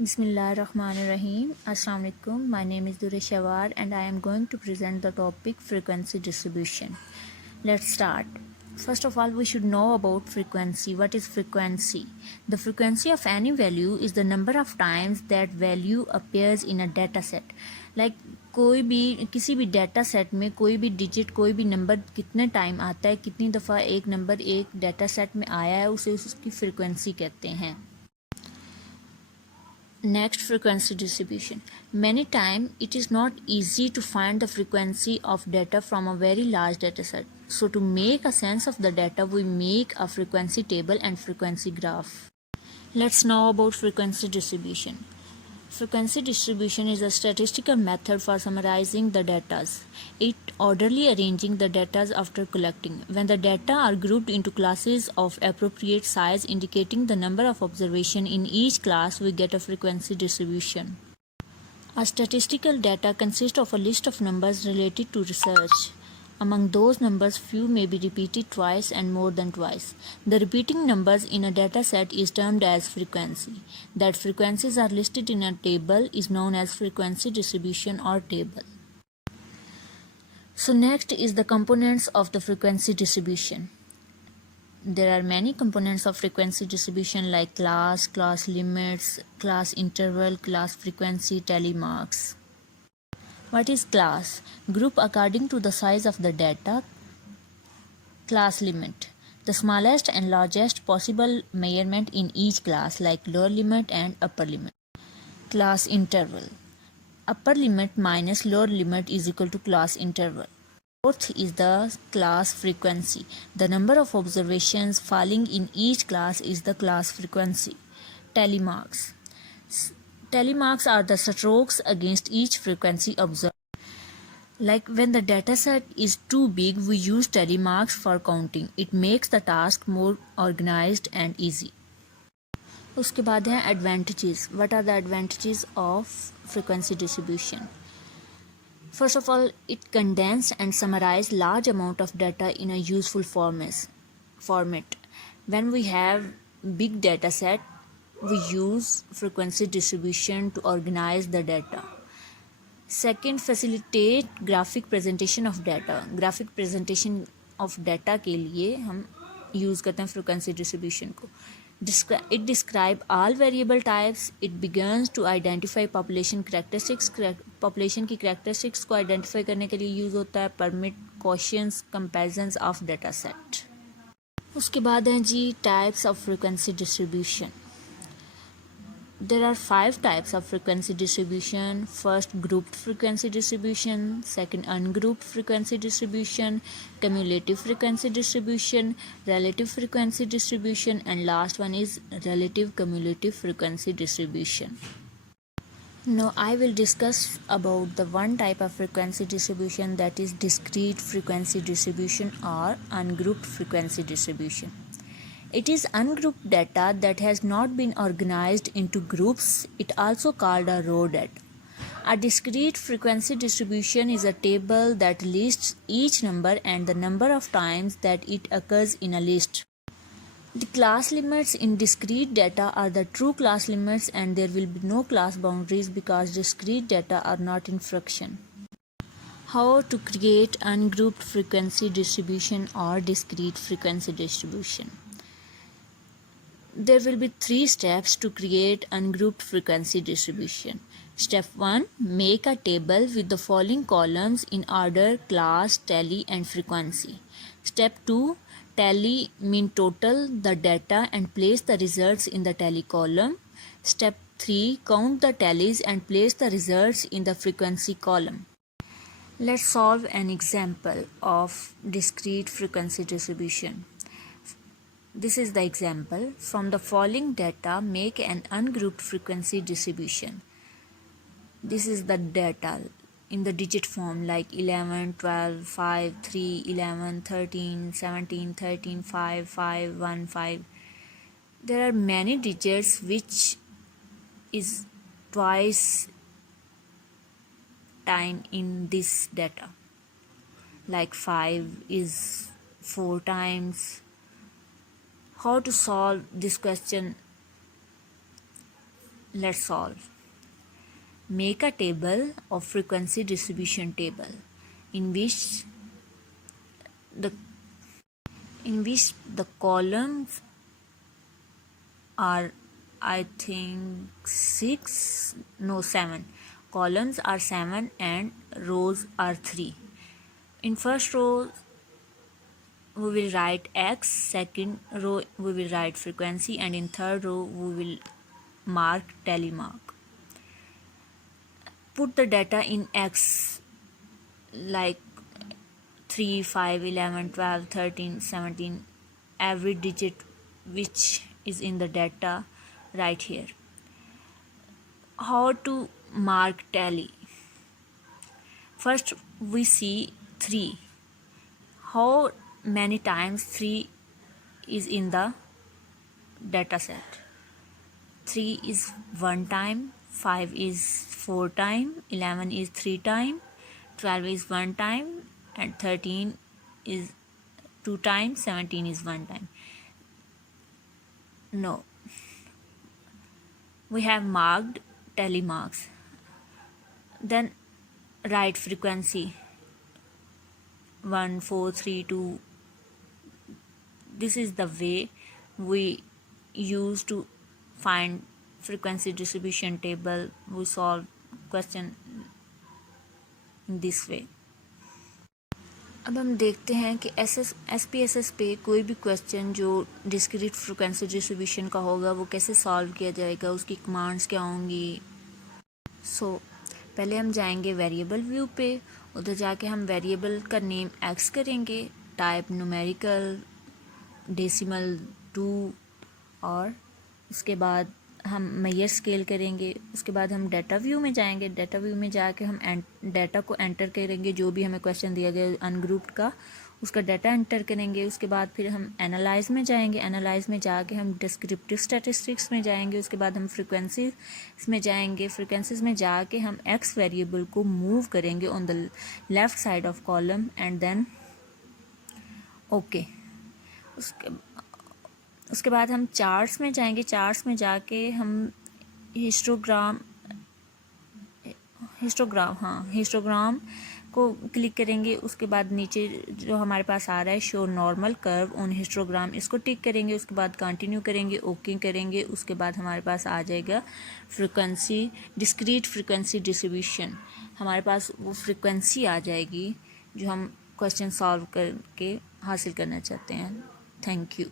Bismillahirrahmanirrahim. Assalamu alaikum. My name is Dure Shawar and I am going to present the topic frequency distribution. Let's start. First of all, we should know about frequency. What is frequency? The frequency of any value is the number of times that value appears in a data set. Like कोई भी किसी भी data set में कोई भी digit कोई भी number कितने टाइम आता है, कितनी दफ़ा एक नंबर एक डाटा सेट में आया है, उसे उसकी फ्रीक्वेंसी कहते हैं. Next, frequency distribution. Many times it is not easy to find the frequency of data from a very large data set. So to make a sense of the data, we make a frequency table and frequency graph. Let's know about frequency distribution. Frequency distribution is a statistical method for summarizing the data. It orderly arranging the data after collecting. When the data are grouped into classes of appropriate size indicating the number of observation in each class, we get a frequency distribution. A statistical data consists of a list of numbers related to research. Among those numbers, few may be repeated twice and more than twice. The repeating numbers in a data set is termed as frequency. That frequencies are listed in a table is known as frequency distribution or table. So next is the components of the frequency distribution. There are many components of frequency distribution like class, class limits, class interval, class frequency, tally marks. What is class? Group according to the size of the data. Class limit. The smallest and largest possible measurement in each class like lower limit and upper limit. Class interval. Upper limit minus lower limit is equal to class interval. Fourth is the class frequency. The number of observations falling in each class is the class frequency. Tally marks. Tally marks are the strokes against each frequency observed. Like when the dataset is too big, we use tally marks for counting. It makes the task more organized and easy. उसके बाद हैं advantages. What are the advantages of frequency distribution? First of all, it condenses and summarizes large amount of data in a useful format. When we have big data set, we use frequency distribution to organize the data. Second, facilitate graphic presentation of data. Graphic presentation of data के लिए हम use करते हैं frequency distribution को. It describe all variable types. It begins to identify population characteristics. Population की characteristics को identify करने के लिए use होता है. Permit quotients comparisons of data set. उसके बाद हैं जी types of frequency distribution. There are 5 types of frequency distribution. First, grouped frequency distribution. Second, ungrouped frequency distribution. Cumulative frequency distribution. Relative frequency distribution. And last one is relative cumulative frequency distribution. Now I will discuss about the one type of frequency distribution, that is discrete frequency distribution or ungrouped frequency distribution. It is ungrouped data that has not been organized into groups. It also called a raw data. A discrete frequency distribution is a table that lists each number and the number of times that it occurs in a list. The class limits in discrete data are the true class limits, and there will be no class boundaries because discrete data are not in fraction. How to create ungrouped frequency distribution or discrete frequency distribution? There will be 3 steps to create ungrouped frequency distribution. Step 1. Make a table with the following columns in order: class, tally and frequency. Step 2. Tally mean total the data and place the results in the tally column. Step 3. Count the tallies and place the results in the frequency column. Let's solve an example of discrete frequency distribution. This is the example. From the following data, make an ungrouped frequency distribution. This is the data in the digit form like 11, 12, 5, 3, 11, 13, 17, 13, 5, 5, 1, 5. There are many digits which is twice time in this data. Like 5 is 4 times. How to solve this question? Let's solve. Make a table of frequency distribution table in which the columns are, I think, 7 columns are 7 and rows are 3. In first row we will write x, second row we will write frequency, and in third row we will mark tally mark. Put the data in x like 3, 5, 11, 12, 13, 17, every digit which is in the data right here. How to mark tally? First we see 3. How many times 3 is in the data set? 3 is 1 time, 5 is 4 time, 11 is 3 time, 12 is 1 time, and 13 is 2 times, 17 is 1 time. No, we have marked tally marks. Then write frequency 1, 4, 3, 2. This is the way we use to find frequency distribution table. We solve question in this way. अब हम देखते हैं कि SPSS पे कोई भी question जो discrete frequency distribution का होगा वो कैसे सॉल्व किया जाएगा, उसकी कमांड्स क्या होंगी. पहले हम जाएंगे वेरिएबल व्यू पे. उधर जाके हम वेरिएबल का नेम एक्स करेंगे, टाइप न्यूमेरिकल, डेसिमल 2, और उसके बाद हम मेजर स्केल करेंगे. उसके बाद हम डाटा व्यू में जाएंगे. डाटा व्यू में जाके हम डाटा को एंटर करेंगे, जो भी हमें क्वेश्चन दिया गया अनग्रुप्ड का उसका डाटा एंटर करेंगे. उसके बाद फिर हम एनालाइज में जाएंगे. एनालाइज में जाके हम डिस्क्रिप्टिव स्टैटिस्टिक्स में जाएंगे. उसके बाद हम फ्रिक्वेंसीज में जाएंगे. फ्रिक्वेंसीज में जाके हम एक्स वेरिएबल को मूव करेंगे on the left side of column and then okay. उसके बाद हम चार्ट्स में जाएंगे. चार्ट्स में जाके हम हिस्टोग्राम को क्लिक करेंगे. उसके बाद नीचे जो हमारे पास आ रहा है show normal curve on histogram, इसको टिक करेंगे. उसके बाद कंटिन्यू करेंगे, ओके करेंगे. उसके बाद हमारे पास आ जाएगा फ्रिक्वेंसी, डिस्क्रीट फ्रिक्वेंसी डिस्ट्रीब्यूशन. हमारे पास वो फ्रिक्वेंसी आ जाएगी जो हम क्वेश्चन सॉल्व करके हासिल करना चाहते हैं. Thank you.